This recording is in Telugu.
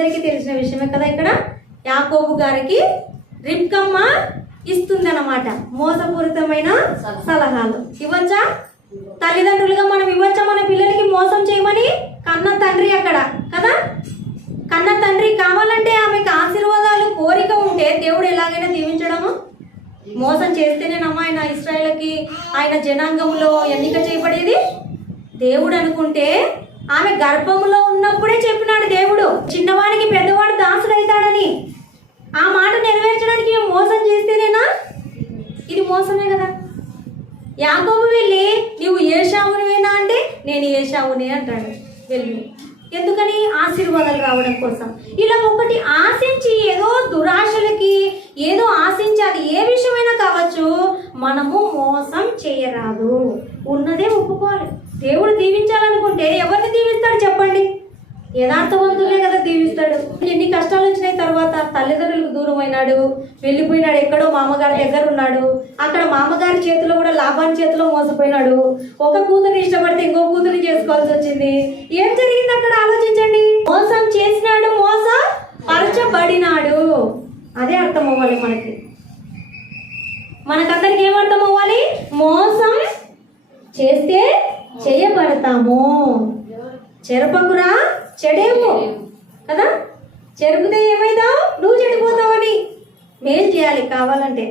అందరికీ తెలిసిన విషయమే కదా. ఇక్కడ యాకోబు గారికి రిబ్కమ్మ ఇస్తుందన్నమాట మోసపూరితమైన సలహాలు. ఇవ్వచ్చా? తల్లిదండ్రులుగా మనం ఇవ్వచ్చా మన పిల్లలకి మోసం చేయమని? కన్న తండ్రి అక్కడ కదా, కన్న తండ్రి కావాలంటే ఆమెకు ఆశీర్వాదాలు కోరిక ఉంటే దేవుడు ఎలాగైనా దీవించడము. మోసం చేస్తేనేనమ్మా ఆయన ఇశ్రాయేలుకి ఆయన జనాంగంలో ఎన్నిక చేయబడేది. దేవుడు అనుకుంటే ఆమె గర్భంలో ఉన్నప్పుడే చెప్పినాడు దేవుడు, చిన్నవాడికి పెద్దవాడు దాసుడు అవుతాడని. ఆ మాట నెరవేర్చడానికి మోసం చేస్తేనేనా? ఇది మోసమే కదా. యాకోబు వెళ్ళి నీవు ఏశావునివేనా అంటే నేను ఏశావునే అంటాడు వెళ్ళి. ఎందుకని? ఆశీర్వాదాలు రావడం కోసం. ఇలా ఒకటి ఆశించి ఏదో దురాశలకి ఏదో ఆశించి అది ఏ విషయమైనా కావచ్చు, మనము మోసం చేయరాదు. ఉన్నదే ఒప్పుకోవాలి. దేవుడు దీవించాలనుకుంటే ఎవరిని దీవిస్తాడు చెప్పండి? యథార్థవంతులే కదా దీవిస్తాడు. ఎన్ని కష్టాలు వచ్చినాయి తర్వాత తల్లిదండ్రులకు దూరం అయినాడు, వెళ్ళిపోయినాడు, ఎక్కడో మామగారి దగ్గర ఉన్నాడు. అక్కడ మామగారి చేతిలో కూడా లాభాన్ని చేతిలో మోసపోయినాడు. ఒక కూతురిని ఇష్టపడితే ఇంకో కూతురిని చేసుకోవాల్సి వచ్చింది. ఏం జరిగింది అక్కడ ఆలోచించండి. మోసం చేసినాడు, మోసం పరచబడినాడు. అదే అర్థం అవ్వాలి మనకి. మనకందరికి ఏం అర్థం అవ్వాలి? మోసం చేస్తే చేయబడతాము. చెరపకురా చెడేవు కదా, చెరుపుతే ఏమైతావు? నువ్వు చెడిపోతావని. మేలు చేయాలి కావాలంటే.